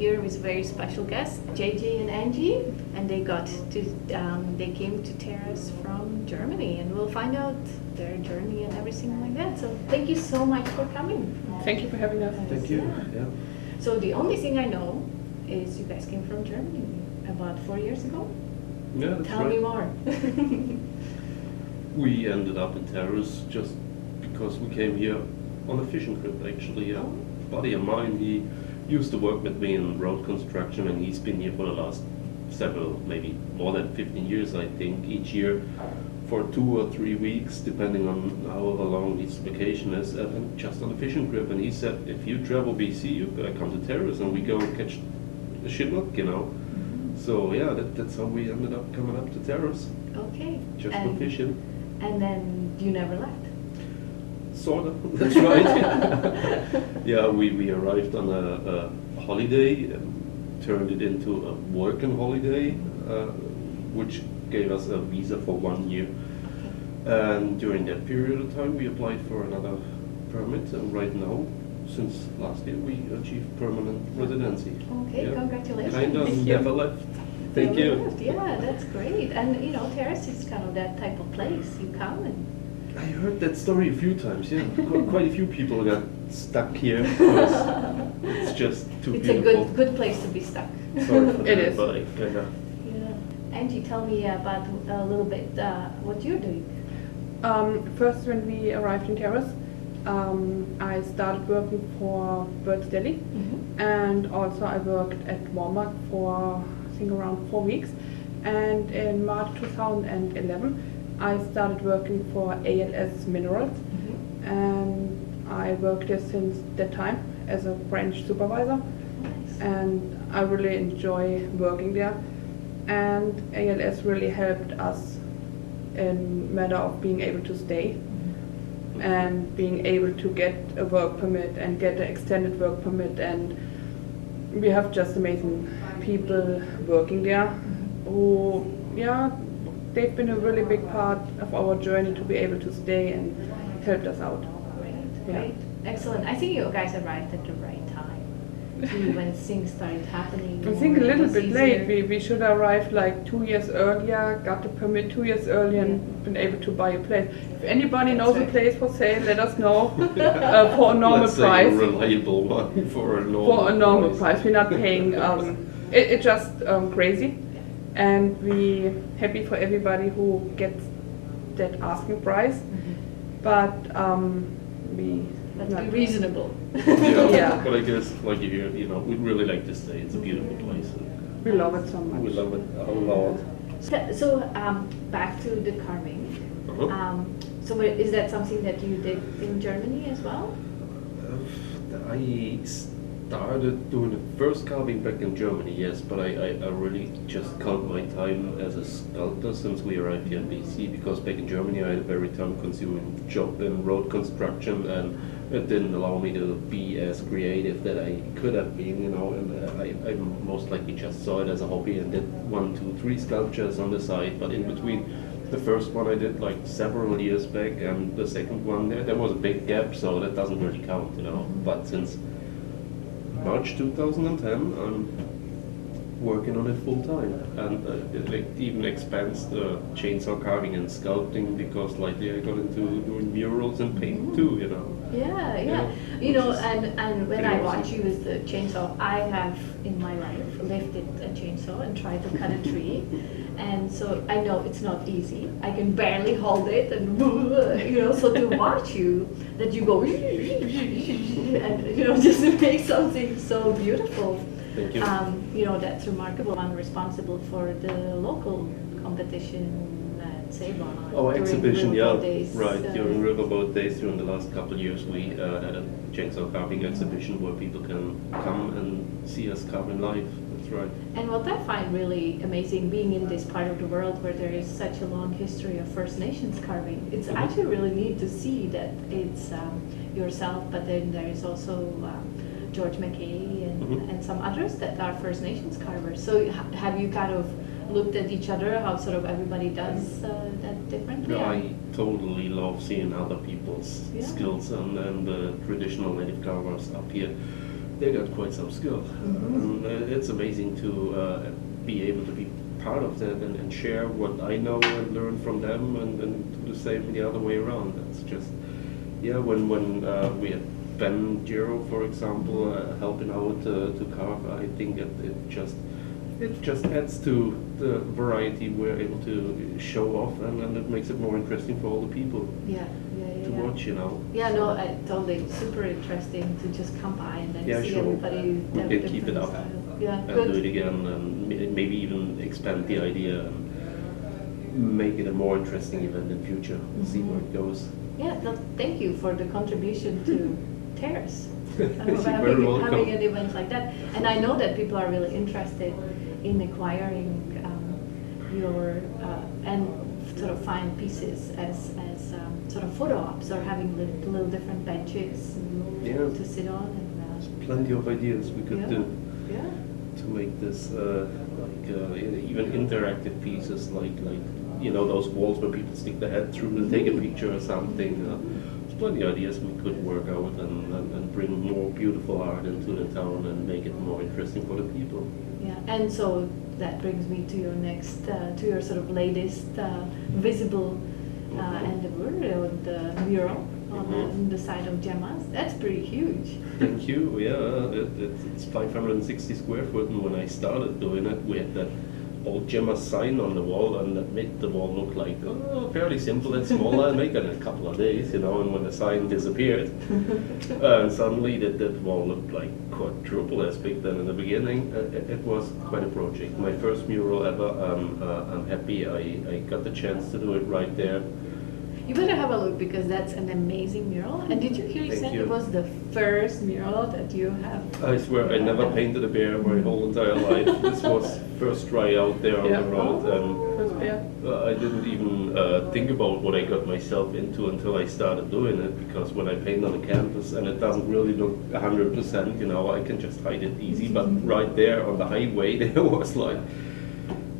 here with a very special guest, JJ and Angie, and they came to Terrace from Germany, and we'll find out their journey and everything like that. So thank you so much for coming. Thank you for having us. Thank you. Yeah. So the only thing I know is you guys came from Germany about 4 years ago. Yeah, that's Tell right. me more. We ended up in Terrace just because we came here on a fishing trip, actually. A buddy of mine, he used to work with me in road construction, and he's been here for the last several, maybe more than 15 years, I think, each year for 2 or 3 weeks, depending on however long his vacation is, and just on a fishing trip. And he said, if you travel BC, you gotta come to Terrace, and we go and catch a Chinook, you know. So yeah, that's how we ended up coming up to Terrace, Okay. just for fishing. And then you never left. Sort of, that's right. Yeah, we arrived on a holiday and turned it into a working holiday, which gave us a visa for 1 year. And during that period of time, we applied for another permit, and right now, since last year, we achieved permanent residency. Okay, Yeah. congratulations. Kind of, Thank you. never left. Thank Never you. left. Yeah, that's great. And you know, Terrace is kind of that type of place. You come and I heard that story a few times, yeah. Quite a few people got stuck here because it's just too it's beautiful. a good place to be stuck. Sorry for It that, is. but I kinda... Yeah. Angie, tell me about a little bit what you're doing. First, when we arrived in Terrace, I started working for Bird's Deli, and also I worked at Walmart for, I think, around 4 weeks. And in March 2011, I started working for ALS Minerals, and I worked there since that time as a branch supervisor. Nice. And I really enjoy working there. And ALS really helped us in matter of being able to stay and being able to get a work permit and get an extended work permit. And we have just amazing people working there who, yeah, they've been a really big part of our journey to be able to stay and helped us out. Great. Excellent. I think you guys arrived at the right time too, when things started happening. I think a more, it little was bit late. easier. We should have arrived like 2 years earlier, got the permit 2 years earlier, and been able to buy a place. If anybody knows a place for sale, let us know for a normal Let's say price. a reliable one for a normal For a normal price, we're not paying. It's just crazy, and we happy for everybody who gets that asking price. But we. Let's not- be reasonable. Yeah, Yeah. but I guess, like you know, we'd really like to stay. It's a beautiful place. We love it so much. We love it a lot. So back to the carving. Uh-huh. So is that something that you did in Germany as well? I started doing the first carving back in Germany, yes, but I really just count my time as a sculptor since we arrived here in BC, because back in Germany I had a very time-consuming job in road construction, and it didn't allow me to be as creative that I could have been, you know, and I most likely just saw it as a hobby and did 1, 2, 3 sculptures on the side, but in between the first one I did like several years back, and the second one there was a big gap, so that doesn't really count, you know. But since March 2010, I'm working on it full time, and it even expands the chainsaw carving and sculpting, because lately I got into doing murals and paint too, you know. Yeah. Yeah. You know, Which is and when pretty I watch awesome. you with the chainsaw, I have in my life lifted a chainsaw and tried to cut a tree, and so I know it's not easy. I can barely hold it, and you know, so to watch you, that you go and you know, just to make something so beautiful. Thank you. You know, that's remarkable. I'm responsible for the local competition at Ceylon. Oh, during exhibition, yeah, Riverboat Days, right. During Riverboat Days, during the last couple of years, we had a chainsaw carving exhibition where people can come and see us carving live. That's right. And what I find really amazing, being in this part of the world where there is such a long history of First Nations carving, it's actually really neat to see that it's yourself, but then there is also George McKay and some others that are First Nations carvers. So have you kind of looked at each other, how sort of everybody does that differently? Yeah, I totally love seeing other people's skills and the traditional native carvers up here. they got quite some skill. It's amazing to be able to be part of that and share what I know and learn from them, and do the same the other way around. That's just, yeah, when we had Ben Giro, for example, helping out to carve, I think it just adds to the variety we're able to show off, and it makes it more interesting for all the people to watch, you know. Yeah, no, I totally, super interesting to just come by and then see sure. everybody. We have can keep it different up style. Yeah, and good. do it again, and maybe even expand the idea and make it a more interesting event in future. See where it goes. Yeah, no, thank you for the contribution to Terrace. You're very welcome. Having an event like that. And I know that people are really interested in acquiring your and sort of fine pieces as sort of photo ops, or having little different benches to sit on. And, plenty of ideas we could do Yeah. to make this even interactive pieces, like you know, those walls where people stick their head through to take a picture or something. There's plenty of ideas we could work out and bring more beautiful art into the town and make it more interesting for the people. Yeah, and so that brings me to your next, to your sort of latest visible endeavor, the mural on the side of Gemma's. That's pretty huge. Thank you. Yeah, it's 560 square foot, and when I started doing it, we had that old Gemma sign on the wall, and that made the wall look like fairly simple and small. I make it in a couple of days, you know. And when the sign disappeared, and suddenly that wall looked like quadruple as big than in the beginning. It was quite a project. My first mural ever. I'm happy I got the chance to do it right there. You better have a look, because that's an amazing mural. And did you hear you Thank said you. it was the first mural that you have? I swear I never painted a bear my whole entire life. This was first try out there on the road, and First beer. I didn't even think about what I got myself into until I started doing it, because when I paint on a canvas and it doesn't really look 100%, you know, I can just hide it easy. But right there on the highway, there was like,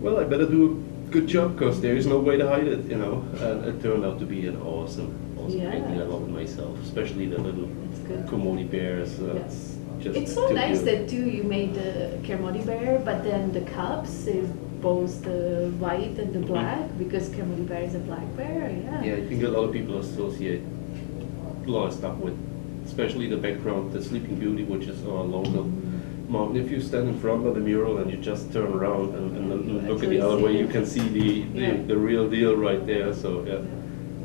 well, I better do a good job, because there is no way to hide it, you know. And it turned out to be an awesome painting. I love it myself, especially the little That's good. Komodi bears. Yes. Just It's so too nice cute. that too you made the Kermode bear, but then the cubs is both the white and the black, because Kermode bear is a black bear. Yeah, I think a lot of people associate a lot of stuff with, especially the background, the Sleeping Beauty, which is our local mountain. If you stand in front of the mural and you just turn around and look at the other way, you can see the real deal right there. So yeah,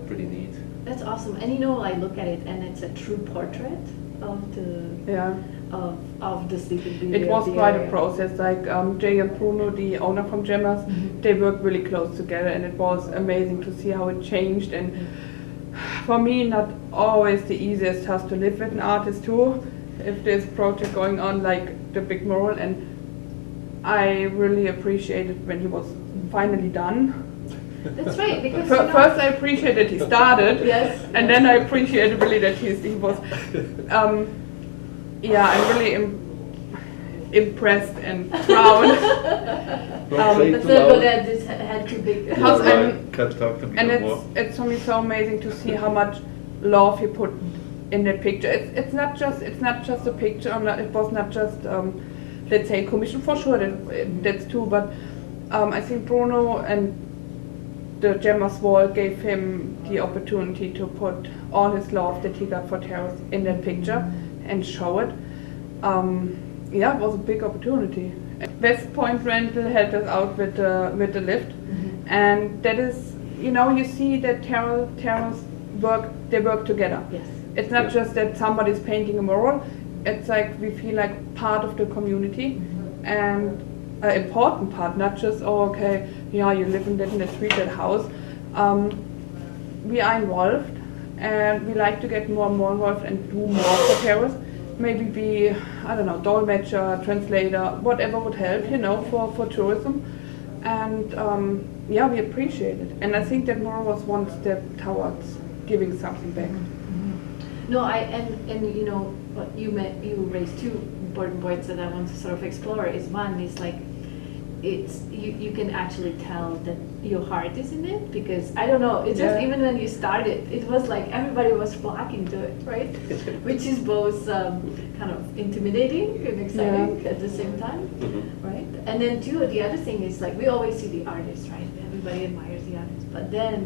pretty neat. That's awesome. And you know, I look at it and it's a true portrait of the Yeah. of the Sleeping Beauty. It was of the quite a area. process. Like Jay and Bruno, the owner from Gemma's, they worked really close together, and it was amazing to see how it changed. And for me, not always the easiest task to live with an artist too. If there's a project going on like the big mural, and I really appreciated when he was finally done. That's right, because you know, First I appreciated he started, Yes, and yes. then I appreciated really that he was. Yeah, I'm really impressed and proud. Don't say but too the loud. that this had too big. Yeah, Because right. Can't talk to And people more. it's for me so amazing to see how much love he put in the picture. It's not just a picture. It was not just let's say commission, for sure. That's true. But I think Bruno and the Gemma's wall gave him the opportunity to put all his love that he got for Terrace in that picture and show it. Yeah, it was a big opportunity. West Point Rental helped us out with the lift, and that is, you know, you see that Terrace work together. Yes. It's not Yeah. just that somebody's painting a mural. It's like we feel like part of the community, and an important part, not just, oh, okay, yeah, you live in the street, that house. We are involved, and we like to get more and more involved and do more for Terrace. Maybe be, I don't know, dolmetscher, translator, whatever would help, you know, for tourism. And yeah, we appreciate it. And I think that mural was one step towards giving something back. No, and you know what you raised two important points that I want to sort of explore. Is one is like it's you can actually tell that your heart is in it, because I don't know, it's just Yeah. even when you started, it was like everybody was flocking to it, right? Which is both kind of intimidating and exciting at the same time, right? And then too, the other thing is like we always see the artist, right? Everybody admires the artist, but then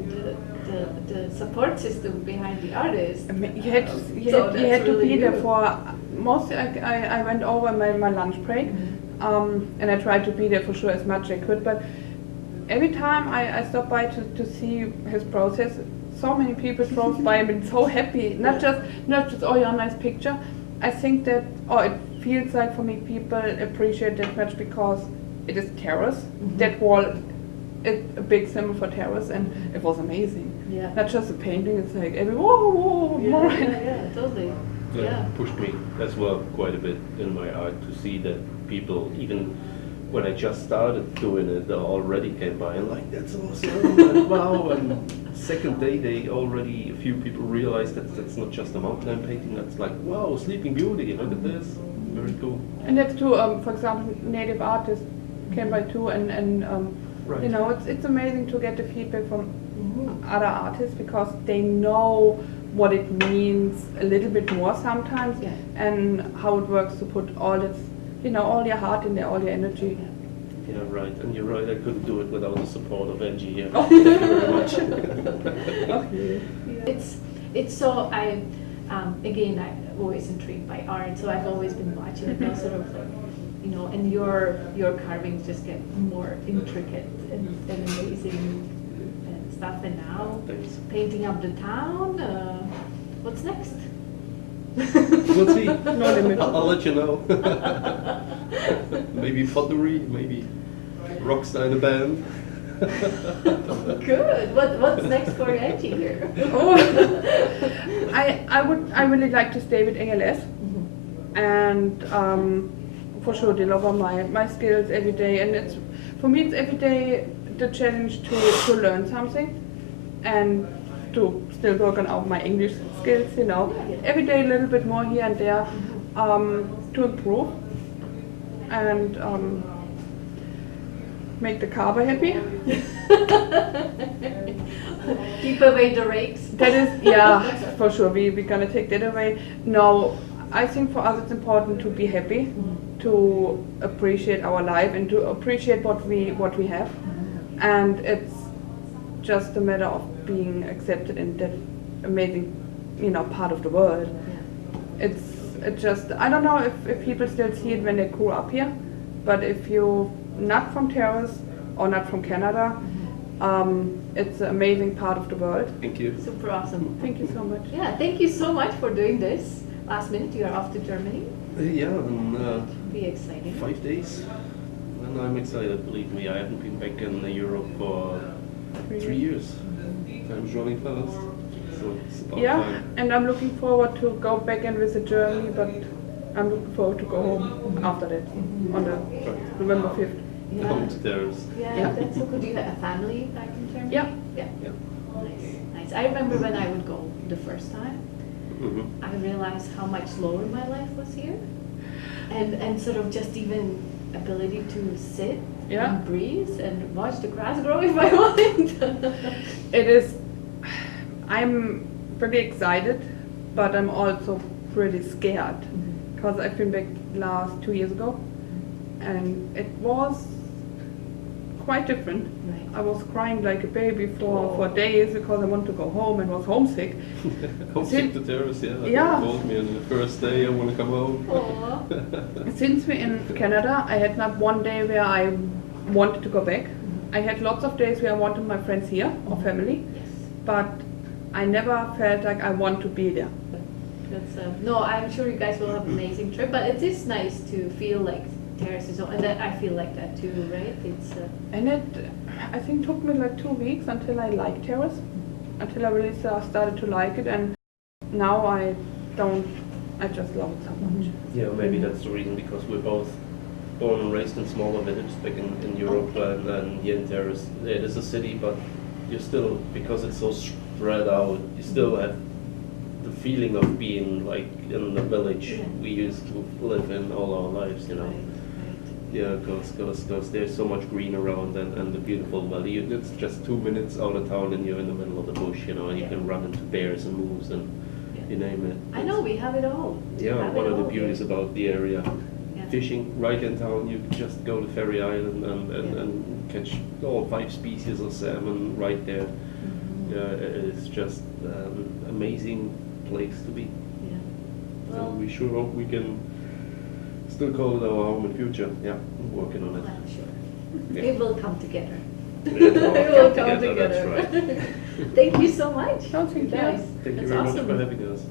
the support system behind the artist. I mean, you had to, you So had, you that's had to really be there you. for mostly. I went over my lunch break, and I tried to be there for sure as much as I could. But every time I stopped by to see his process, so many people drove by and been so happy. Not just oh, your nice picture. I think that it feels like for me people appreciate that much because it is Terrace. That wall is a big symbol for Terrace, and it was amazing. Yeah. Not just a painting, it's like every whoa, more. Yeah, totally. Yeah. Pushed me as well quite a bit in my art to see that people, even when I just started doing it, they already came by and like, that's awesome, and wow, and second day they already, a few people realized that that's not just a mountain painting, that's like, wow, Sleeping Beauty, look at this, very cool. And that's too, for example, native artists came by too, and Right. you know, it's amazing to get the feedback from other artists because they know what it means a little bit more sometimes, Yeah. and how it works to put all its, you know, all your heart in there, all your energy. Yeah, right, and you're right, I couldn't do it without the support of Angie here. Thank you very much. Okay. It's so again I'm always intrigued by art, so I've always been watching it now, sort of like, you know, and your carvings just get more intricate and amazing and stuff. And now Thanks. painting up the town. What's next? We'll see. No limit. I'll let you know. Maybe pottery, maybe rockstar in a band. Good. What's next for Angie here? Oh, I really like to stay with ALS, and for sure deliver my skills every day. And it's for me, it's every day the challenge to learn something and to still work on my English skills. You know, every day a little bit more here and there to improve and make the carver happy. Keep away the rakes. That is, yeah, for sure. We're gonna take that away. No, I think for us it's important to be happy, to appreciate our life, and to appreciate what we have. And it's just a matter of being accepted in that amazing, you know, part of the world. It's just, I don't know if people still see it when they grew up here, but if you're not from Terrace or not from Canada, it's an amazing part of the world. Thank you. Super awesome. Thank you so much. Yeah, thank you so much for doing this. Last minute, you're off to Germany. Yeah, and Be exciting. 5 days. And I'm excited, believe me. I haven't been back in Europe for 3 years. Time's running fast. So it's about Yeah, time. and I'm looking forward to go back and visit Germany, but I'm looking forward to go home after that, on the Right. November 5th. Yeah. Home to Terrace. Yeah, that's so good. Do you have a family back in Germany? Yeah. Yeah. Yeah. Nice, nice. I remember when I would go the first time, I realized how much slower my life was here, and sort of just even ability to sit Yeah. and breathe and watch the grass grow if I want. It is, I'm pretty excited, but I'm also pretty scared, because I've been back last 2 years ago, and it was quite different. Right. I was crying like a baby for days because I wanted to go home and was homesick. Homesick to Terrace, yeah. Yeah. They told me on the first day I want to come home. Aw. Since we're in Canada, I had not one day where I wanted to go back. I had lots of days where I wanted my friends here or family, Yes. but I never felt like I want to be there. That's no, I'm sure you guys will have an amazing trip, but it is nice to feel like Terrace is home, and that I feel like that too, right? It's And it, I think, took me like 2 weeks until I liked Terrace, until I really started to like it, and now I just love it so much. Yeah, maybe that's the reason, because we're both born and raised in smaller villages back in Europe, and here in Terrace, it is a city, but you still, because it's so spread out, you still have the feeling of being like in the village Yeah. we used to live in all our lives, you know. right, right. Yeah, because there's so much green around and the beautiful valley. It's just 2 minutes out of town and you're in the middle of the bush, you know, and you Yeah. can run into bears and moose and Yeah. you name it. I know, we have it all. We Yeah, have one it of the all here. beauties about the area. Yeah. Fishing right in town, you can just go to Ferry Island Yeah. and catch all 5 species of salmon right there. Mhm. Yeah, it's just amazing place to be. Yeah. And Well, we sure hope we can still call it our home in future. Yeah, we're working on it. well, sure. Yeah. It will come together. It will It will come come together, that's together. Thank you so much. Oh, thank you. guys. Thank you That's very awesome. much for having us.